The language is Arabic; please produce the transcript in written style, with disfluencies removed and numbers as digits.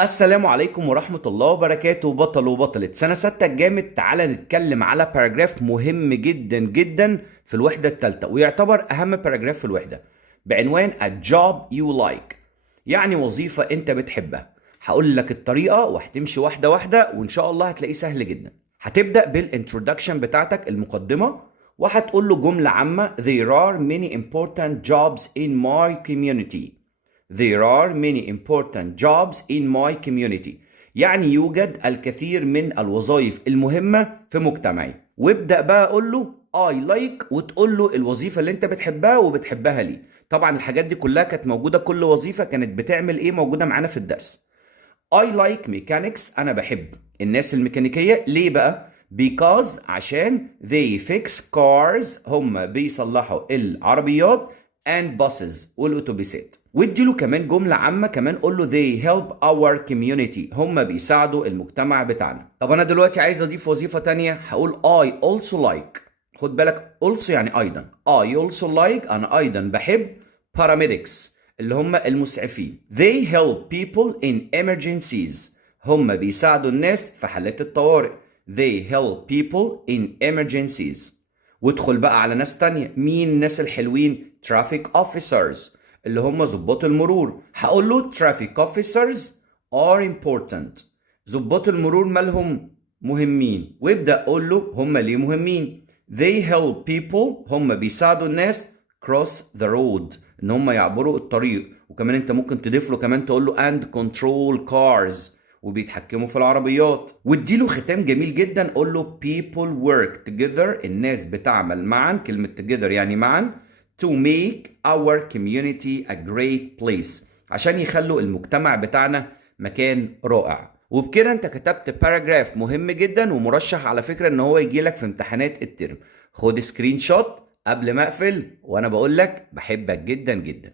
السلام عليكم ورحمة الله وبركاته. بطل وبطلة سنة ستة الجامد، تعالى نتكلم على باراجراف مهم جدا جدا في الوحدة الثالثة، ويعتبر أهم باراجراف في الوحدة، بعنوان A job you like، يعني وظيفة أنت بتحبها. هقول لك الطريقة وهتمشي واحدة واحدة وإن شاء الله هتلاقيه سهل جدا. هتبدأ بالانترودكشن بتاعتك، المقدمة، وهتقول له جملة عامة: There are many important jobs in my community. There are many important jobs in my community. يعني يوجد الكثير من الوظائف المهمة في مجتمعي. وابدأ بقى قول له I like، وتقول له الوظيفة اللي انت بتحبها وبتحبها ليه. طبعا الحاجات دي كلها كانت موجودة، كل وظيفة كانت بتعمل ايه موجودة معانا في الدرس. I like mechanics، أنا بحب الناس الميكانيكية. ليه بقى؟ Because عشان they fix cars، هم بيصلحوا العربيات، and buses والأتوبيسات. واديله كمان جملة عامة، كمان قول له they help our community، هم بيساعدوا المجتمع بتاعنا. طب أنا دلوقتي عايز أضيف وظيفة تانية، هقول I also like. خد بالك also يعني أيضا. I also like، أنا أيضا بحب paramedics اللي هم المسعفين. They help people in emergencies، هم بيساعدوا الناس في حالات الطوارئ. They help people in emergencies. وادخل بقى على ناس تانية. مين الناس الحلوين؟ traffic officers اللي هم ضباط المرور. هقول له traffic officers are important، ضباط المرور مالهم؟ مهمين. وابدأ قول له هم ليه مهمين. They help people، هم بيساعدوا الناس cross the road، ان هم يعبروا الطريق. وكمان انت ممكن تضيف له كمان تقول له and control cars، وبيتحكموا في العربيات. واديله ختام جميل جدا، قول له people work together، الناس بتعمل معا، كلمة together يعني معا، to make our community a great place، عشان يخلوا المجتمع بتاعنا مكان رائع. وبكده انت كتبت باراجراف مهم جدا، ومرشح على فكرة ان هو يجيلك في امتحانات الترم. خد سكرين شوت قبل ما اقفل، وانا بقول لك بحبك جدا جدا.